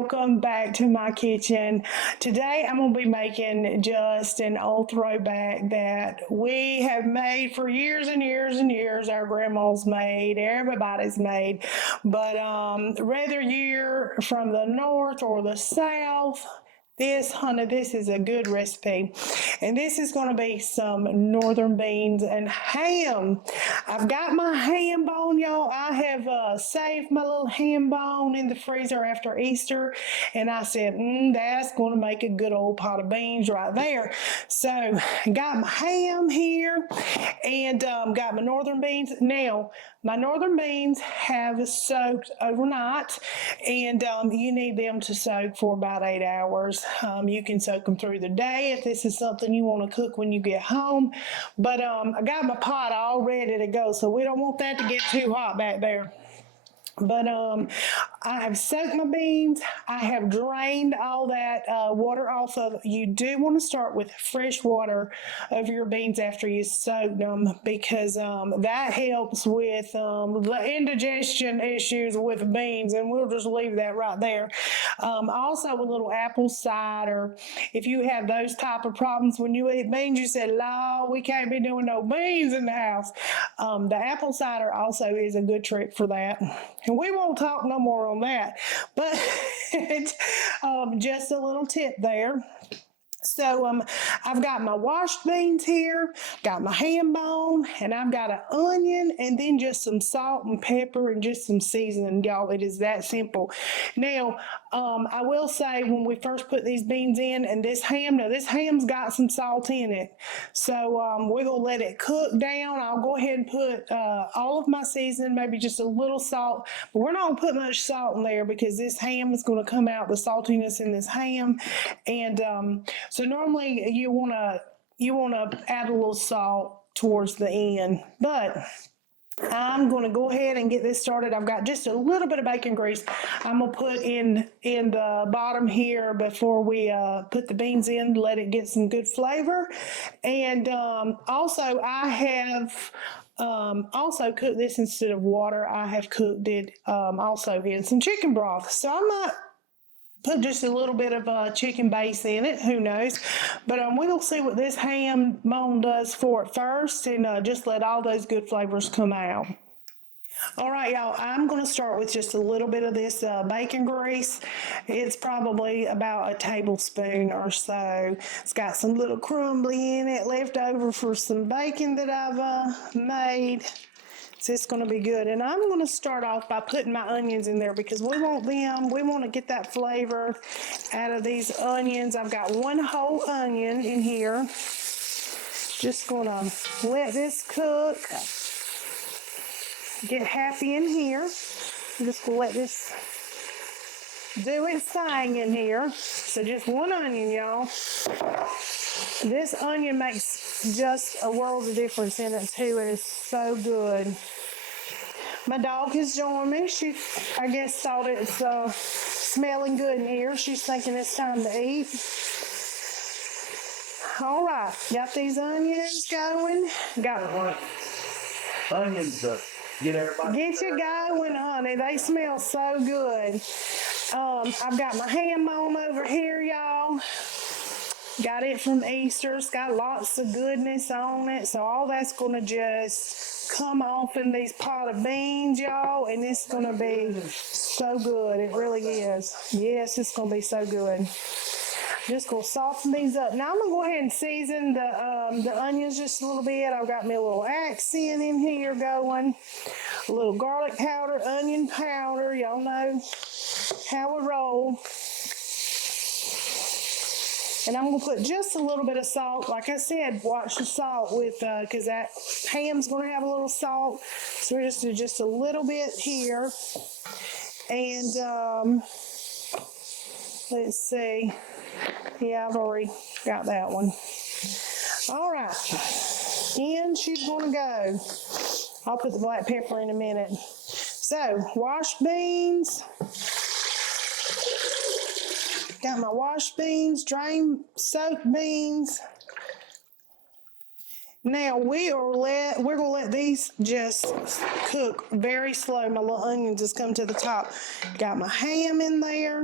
welcome back to my kitchen. Today I'm going to be making just an old throwback that we have made for years and years and years. Our grandma's made, everybody's made, but whether you're from the north or the south, this is a good recipe. And this is going to be some northern beans and ham. I've got my ham bone, y'all. I have saved my little ham bone in the freezer after Easter. And I said, that's going to make a good old pot of beans right there. So, got my ham here and got my northern beans. Now, my northern beans have soaked overnight, and you need them to soak for about 8 hours. You can soak them through the day if this is something you want to cook when you get home. But I got my pot all ready to go, so we don't want that to get too hot back there. But I have soaked my beans. I have drained all that water off of. You do want to start with fresh water over your beans after you soak them, because that helps with the indigestion issues with beans, and we'll just leave that right there. Also, a little apple cider. If you have those type of problems when you eat beans, you said, "Law, we can't be doing no beans in the house." The apple cider also is a good trick for that. And we won't talk no more on that, but just a little tip there. So I've got my washed beans here, got my ham bone, and I've got an onion, and then just some salt and pepper and just some seasoning, y'all. It is that simple. Now, I will say when we first put these beans in and this ham's got some salt in it. So we're going to let it cook down. I'll go ahead and put all of my seasoning, maybe just a little salt, but we're not going to put much salt in there because this ham is going to come out, the saltiness in this ham. And so normally you want to add a little salt towards the end, but I'm going to go ahead and get this started. I've got just a little bit of bacon grease I'm going to put in the bottom here before we put the beans in, let it get some good flavor. And also I have also cooked this instead of water. I have cooked it also in some chicken broth. So I might put just a little bit of chicken base in it, who knows. But we'll see what this ham bone does for it first, and just let all those good flavors come out. All right, y'all, I'm going to start with just a little bit of this bacon grease. It's probably about a tablespoon or so. It's got some little crumbly in it left over for some bacon that I've made. So it's going to be good. And I'm going to start off by putting my onions in there because we want to get that flavor out of these onions. I've got one whole onion in here. Just going to let this cook. Get happy in here. I'm just going to let this do its thing in here. So just one onion, y'all. This onion makes just a world of difference in it too. It is so good. My dog has joined me. She, I guess, thought it's smelling good in here. She's thinking it's time to eat. All right, got these onions going. Got onions get everybody. Get you going, honey. They smell so good. I've got my ham bone over here, y'all. Got it from Easter. It's got lots of goodness on it. So all that's going to just come off in these pot of beans, y'all. And it's going to be so good. It really is. Yes, it's going to be so good. Just going to soften these up. Now I'm going to go ahead and season the onions just a little bit. I've got me a little accent in here going. A little garlic powder, onion powder. Y'all know how we roll. And I'm going to put just a little bit of salt. Like I said, watch the salt with, because that ham's going to have a little salt. So we're just do just a little bit here. And let's see. Yeah, I've already got that one. All right. In she's going to go. I'll put the black pepper in a minute. So, washed beans. Got my washed beans, drained, soaked beans. Now we're gonna let these just cook very slow. My little onions just come to the top. Got my ham in there.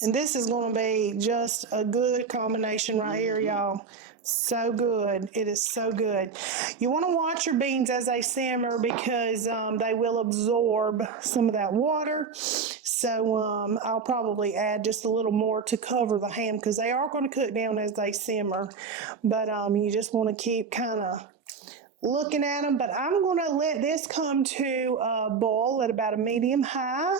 And this is going to be just a good combination right here, y'all. So good. It is so good. You want to watch your beans as they simmer because they will absorb some of that water. So I'll probably add just a little more to cover the ham because they are going to cook down as they simmer. But you just want to keep kind of looking at them, but I'm going to let this come to a boil at about a medium high.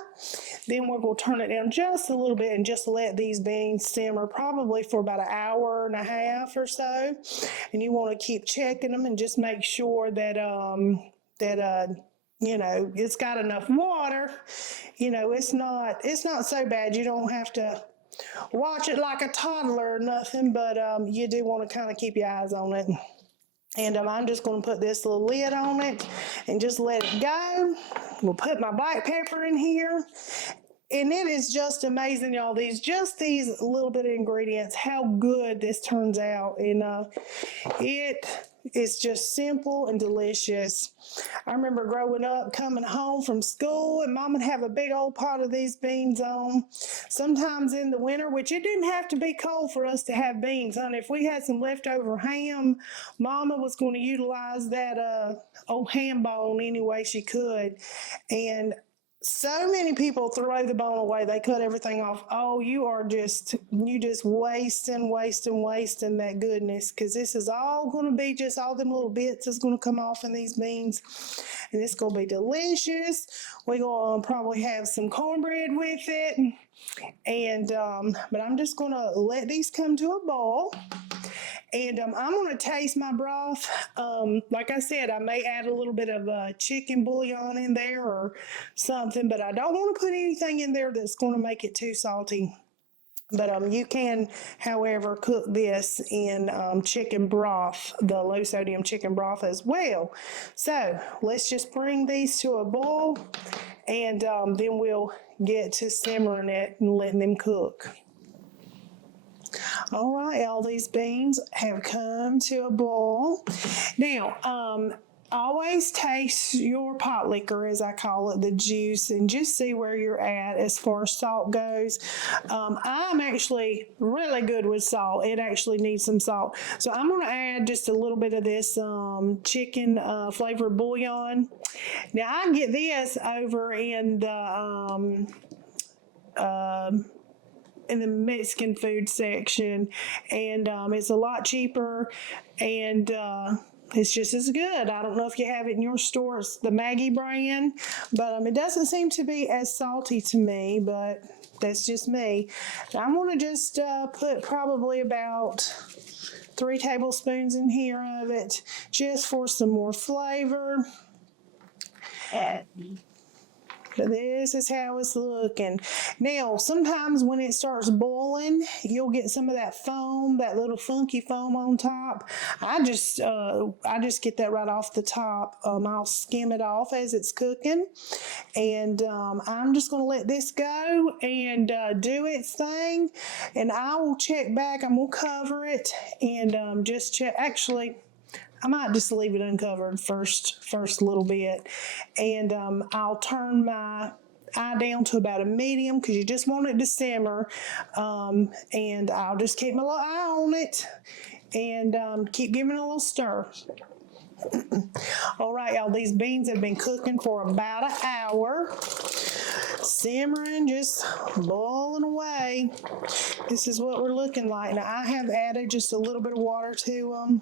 Then we're going to turn it down just a little bit and just let these beans simmer probably for about an hour and a half or so. And you want to keep checking them and just make sure that you know, it's got enough water. You know, it's not so bad. You don't have to watch it like a toddler or nothing, but you do want to kind of keep your eyes on it. And I'm just going to put this little lid on it and just let it go. We'll put my black pepper in here. And it is just amazing, y'all. These little bit of ingredients, how good this turns out. And it is just simple and delicious. I remember growing up, coming home from school, and Mom would have a big old pot of these beans on. Sometimes in the winter, which it didn't have to be cold for us to have beans, honey. If we had some leftover ham, Mama was going to utilize that old ham bone any way she could. And so many people throw the bone away. They cut everything off. Oh, you just wasting that goodness, because this is all going to be just all them little bits is going to come off in these beans, and it's going to be delicious. We're going to probably have some cornbread with it, and but I'm just going to let these come to a boil. And I'm going to taste my broth. Like I said, I may add a little bit of chicken bouillon in there or something, but I don't want to put anything in there that's going to make it too salty. But you can, however, cook this in chicken broth, the low sodium chicken broth as well. So let's just bring these to a boil, and then we'll get to simmering it and letting them cook. All right, all these beans have come to a boil. Now, always taste your pot liquor, as I call it, the juice, and just see where you're at as far as salt goes. I'm actually really good with salt. It actually needs some salt. So I'm going to add just a little bit of this chicken flavored bouillon. Now, I get this over in the Mexican food section, and it's a lot cheaper, and it's just as good. I don't know if you have it in your store. It's the Maggie brand, but it doesn't seem to be as salty to me, but that's just me. I'm going to just put probably about 3 tablespoons in here of it, just for some more flavor. But this is how it's looking. Now, sometimes when it starts boiling, you'll get some of that foam, that little funky foam on top. I just get that right off the top. I'll skim it off as it's cooking. And I'm just going to let this go and do its thing. And I will check back. I'm going to cover it and just check. Actually, I might just leave it uncovered first little bit, and I'll turn my eye down to about a medium because you just want it to simmer, and I'll just keep my little eye on it and keep giving it a little stir. All right, y'all, these beans have been cooking for about an hour, simmering, just boiling away. This is what we're looking like. Now, I have added just a little bit of water to them.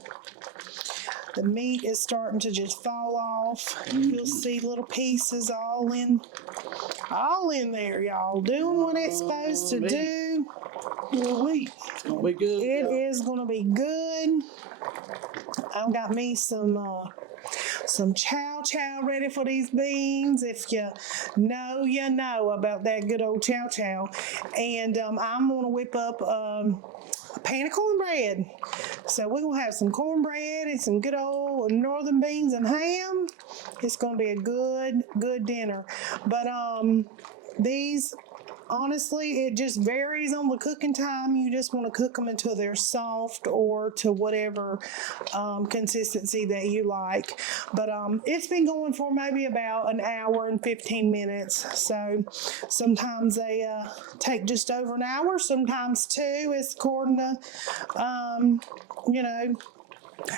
The meat is starting to just fall off. You'll see little pieces all in there, y'all. Doing what it's supposed to do. It's gonna be good. It is going to be good. I've got me some chow ready for these beans. If you know about that good old chow. And I'm going to whip up a pan of cornbread. So we're going to have some cornbread and some good old northern beans and ham. It's going to be a good dinner. But These, honestly, it just varies on the cooking time. You just want to cook them until they're soft or to whatever consistency that you like. But it's been going for maybe about an hour and 15 minutes. So sometimes they take just over an hour, sometimes two. It's according to, you know,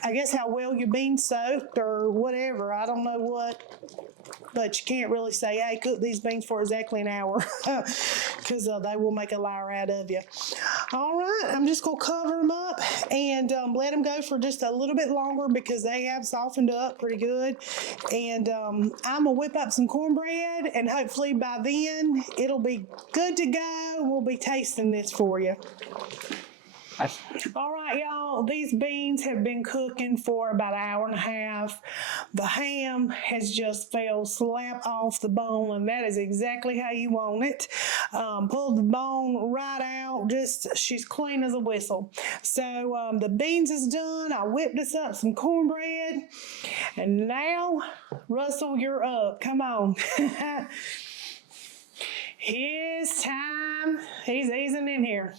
I guess how well your beans soaked or whatever. I don't know what. But you can't really say, hey, cook these beans for exactly an hour because they will make a liar out of you. All right, I'm just going to cover them up and let them go for just a little bit longer because they have softened up pretty good. And I'm going to whip up some cornbread, and hopefully by then it'll be good to go. We'll be tasting this for you. All right, y'all, these beans have been cooking for about an hour and a half. The ham has just fell slap off the bone, and that is exactly how you want it. Pulled the bone right out, she's clean as a whistle. So the beans is done. I whipped us up some cornbread, and now, Russell, you're up. Come on. His time. He's easing in here.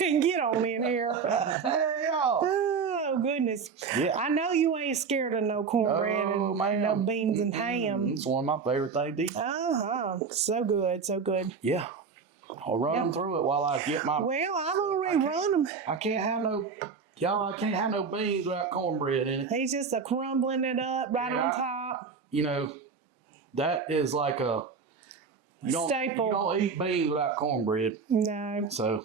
Get on in here. Hey, y'all. Oh, goodness. Yeah. I know you ain't scared of no cornbread and no beans and ham. It's one of my favorite things to eat. So good, so good. Yeah. I'll run them through it while I get my... Well, I've already run them. I can't have no beans without cornbread in it. He's just crumbling it up right on top. You know, that is like a... Staple. You don't eat beans without cornbread. No. So...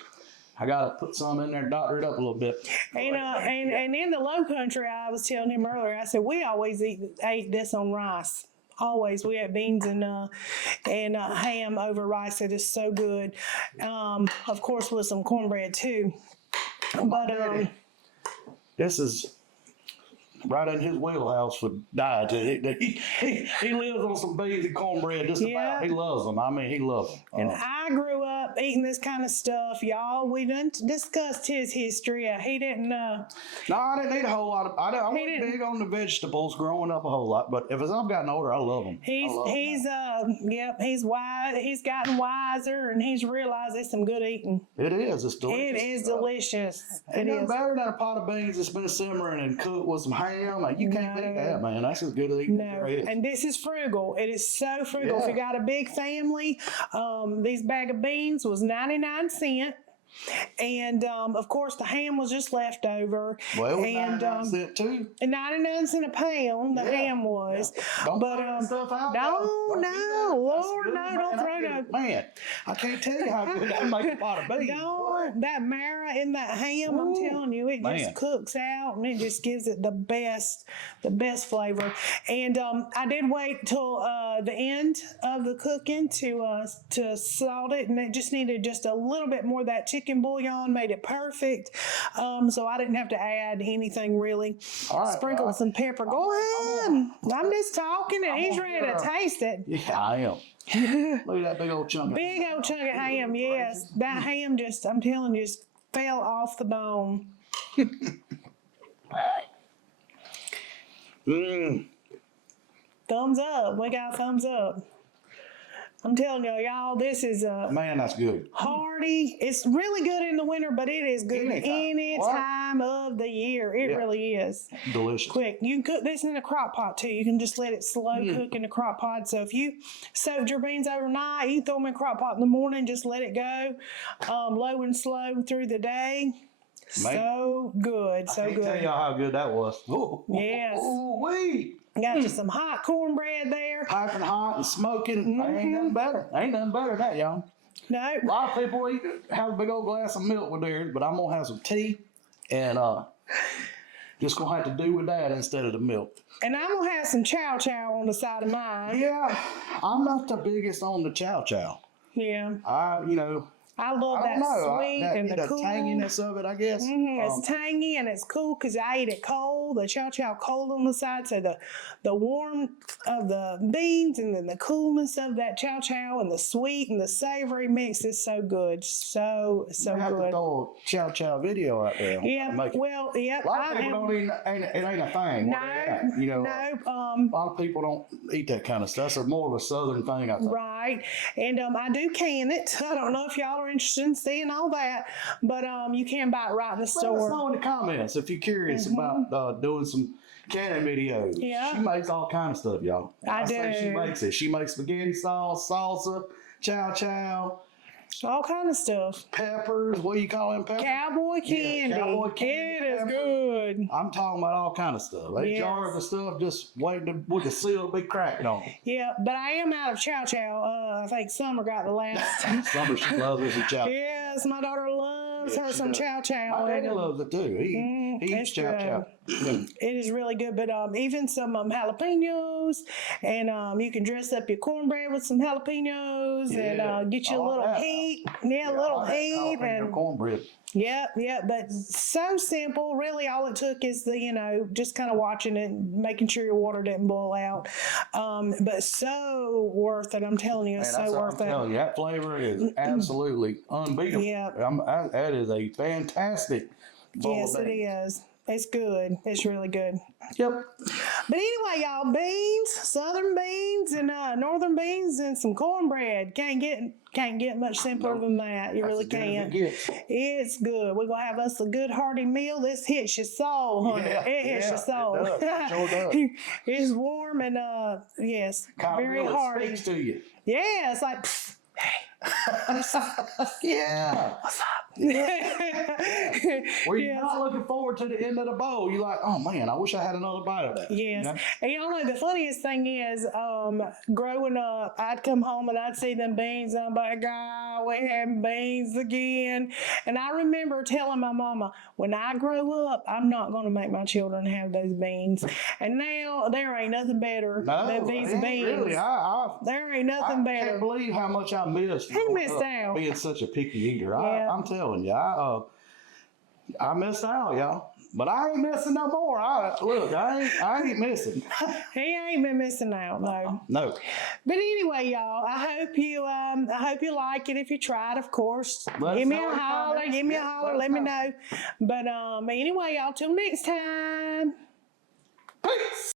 I gotta put some in there, doctor it up a little bit. And in the low country, I was telling him earlier, I said, we always ate this on rice. Always. We had beans and ham over rice. It is so good. Of course, with some cornbread too. But this is right in his wheelhouse for diet. He lives on some beans and cornbread just about. He loves them. I mean, he loves them. And I grew up eating this kind of stuff, y'all. We done discussed his history. He didn't. No, I didn't eat a whole lot of. I wasn't big on the vegetables growing up a whole lot. But as I've gotten older, I love them. He's wise. He's gotten wiser, and he's realized it's some good eating. It is. It's delicious. It is delicious. It is better than a pot of beans that's been simmering and cooked with some ham. Like, you can't beat that, man. That's as good as eating. No, and this is frugal. It is so frugal. If you got a big family, these bag of beans was 99 cents. And of course, the ham was just left over. Well, 99 cents too. And 99 cents a pound, the ham was. Don't throw that stuff out. Lord, don't throw no. Man, I can't tell you how good that makes a pot of beans. That marrow in that ham, I'm telling you, it just cooks out and it just gives it the best flavor. And I did wait till the end of the cooking to salt it, and it just needed just a little bit more of that chicken bouillon, made it perfect. So I didn't have to add anything really. Sprinkle some pepper. Go ahead. I'm just talking and he's ready to taste it. Yeah, I am. Look at that big old chunk. Big old chunk of ham, yes. That ham I'm telling you, just fell off the bone. Thumbs up. We got a thumbs up. I'm telling y'all, this is man, that's good. Hearty. It's really good in the winter, but it is good any time of the year. It really is. Delicious. Quick. You can cook this in a crock pot too. You can just let it slow cook in the crock pot. So if you soaked your beans overnight, you throw them in a crock pot in the morning, just let it go low and slow through the day. Man. So good. So good. I can't tell y'all how good that was. Yes. Wee. Got you some hot cornbread there. Piping hot and smoking. Ain't nothing better. Ain't nothing better than that, y'all. No. A lot of people have a big old glass of milk with theirs, but I'm going to have some tea and just going to have to do with that instead of the milk. And I'm going to have some chow chow on the side of mine. Yeah. I'm not the biggest on the chow chow. Yeah. I love I that don't know. sweet and the cool. Tanginess of it, I guess. It's tangy and it's cool because I ate it cold. The chow chow cold on the side, so the warmth of the beans and then the coolness of that chow chow and the sweet and the savory mix is so good, so I have to good. throw a chow chow video out there. Yeah, well, yeah. A lot of people don't even, it ain't a thing. No, You know, no. a lot of people don't eat that kind of stuff. It's more of a southern thing, I think. Right, and I do can it. I don't know if y'all are interested in seeing all that, but you can buy it right in the store. Let us know in the comments if you're curious about doing some canning videos. Yeah. She makes all kind of stuff, y'all. I say do. she makes it. She makes spaghetti sauce, salsa, chow chow, All kind of stuff. peppers. What do you call them peppers? Cowboy candy. cowboy candy It is pepper. good. I'm talking about all kind of stuff. That Yes. jar of the stuff just waiting with the seal to be cracked on. Yeah, but I am out of chow chow. I think Summer got the last. Summer, she loves her some chow. Yes, my daughter loves her she some does. chow chow. My daddy loves it too. He eats it's chow chow. It is really good, but even some jalapenos, and you can dress up your cornbread with some jalapenos and get you a little that. heat. Yeah, a little heat. And And cornbread. yep, but so simple. Really, all it took is just kind of watching it, making sure your water didn't boil out. But so worth it. I'm telling you, it's Man, that's so what worth I'm it. telling you, that flavor is absolutely unbeatable. Yeah. That is a fantastic bowl Yes, of it beans. is. It's good. It's really good. Yep. But anyway, y'all, beans, southern beans and northern beans and some cornbread. Can't get much simpler than that. You really can't. It's good. We're gonna have us a good hearty meal. This hits your soul, honey. Yeah, it hits your soul. It does. It sure does. It's warm and yes, Kind of very really hearty. speaks to you. Yeah, it's like Yeah. Were you Yes. not looking forward to the end of the bowl? You're like, oh man, I wish I had another bite of that. Yes. You know? And y'all know the funniest thing is, growing up, I'd come home and I'd see them beans. And I'm like, God, we having beans again. And I remember telling my mama, when I grow up, I'm not going to make my children have those beans. And now there ain't nothing better than these it ain't beans. Really, There ain't nothing I better. can't believe how much I missed. Who growing missed up out? Being such a picky eater. Yeah. I'm telling you, I missed out, y'all. But I ain't missing no more. I ain't missing. He ain't been missing out, no. No. But anyway, y'all, I hope you like it. If you try it, of course, Let us give me know a in the holler, comments. give me a Yeah, holler, let me know. But anyway, y'all, till next time. Peace.